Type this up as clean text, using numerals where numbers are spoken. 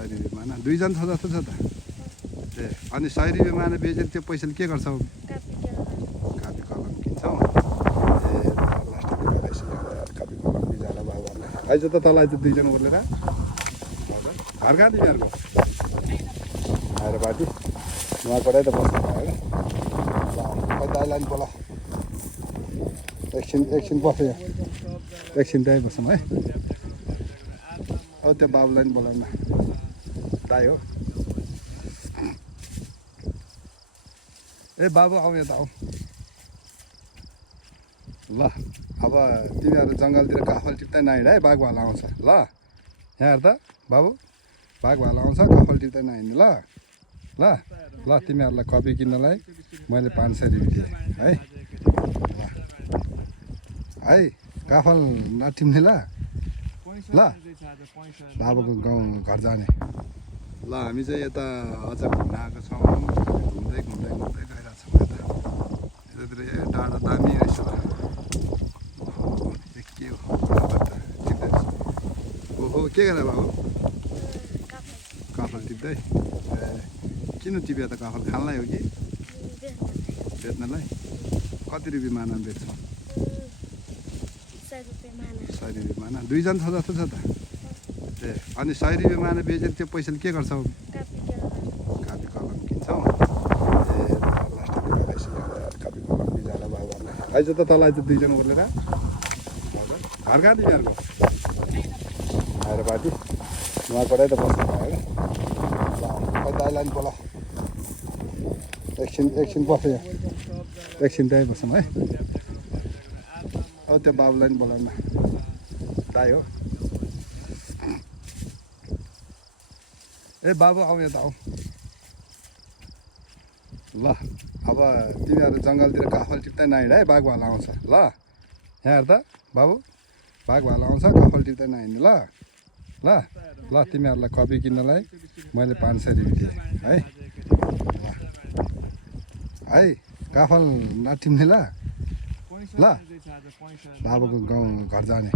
100 रुपियाँ माना दुईजना छ जस्तो छ त ए अनि 100 रुपियाँ माना बेचेर त्यो पैसाले के गर्छौ कापी कलम किन्छौ ए प्लास्टिकको रहेछ कापी कलम बिजारा बाबुहरुलाई आइज त तल आइज दुईजना बोलेर घर कहाँ तिमीहरूको आएर बाटी उहाँबाटै त बस्नु भयो होइन दाइलाई बोला एकछिन बस्यो एकछिन त्यहीँ बसौँ है अब त्यो बाबुलाई पनि बोलाउन दाइ हो ए बाबु आऊ यता आऊ ल अब तिमीहरू जङ्गलतिर काफल टिप्दै नहिँड है बाघ भालु आउँछ ल यहाँ हेर त बाबु बाघ भालु आउँछ काफल टिप्दै नहिँड्नु ल ल ल तिमीहरूलाई कपी किन्नलाई मैले 500 रुपियाँ दिएँ है है काफल नटिप्ने ल ल बाबुको गाउँ घर जाने ल हामी चाहिँ यता अझ घुम्न आएको छौँ घुम्दै गइरहेको छौँ यतातिर डाँडा दामी रहेछ के हो ओहो के गरेर बाबु काफल टिप्दै ए किन टिप्यो त काफल खानलाई हो कि बेच्नलाई कति रुपियाँ माना बेच्छौ 100 रुपियाँ माना दुईजना छ जस्तो छ त ए अनि 100 रुपियाँ माना बेचेर त्यो पैसाले के गर्छौ कापी कलम किन्छौ ए प्लास्टिकको रहेछ कापी कलम बिजारा बाबुहरुलाई आइज त तल आइज दुईजना बोलेर घर कहाँ तिमीहरूको आएर बाटी उहाँबाटै त बस्नु भयो होइन दाइलाई पनि बोला एकछिन बस्यो एकछिन त्यहीँ बसौँ है अब त्यो बाबुलाई पनि बोलाउन दाइ हो ए बाबु आऊ यता आऊ ल अब तिमीहरू जङ्गलतिर काफल टिप्दै नहिँड है बाघ भालु आउँछ ल यहाँ हेर त बाबु बाघ भालु आउँछ काफल टिप्दै नहिँड्नु ल ल ल तिमीहरूलाई कपी किन्नलाई मैले 500 रुपियाँ दिएँ है काफल नटिप्ने ल ल बाबुको गाउँ घर जाने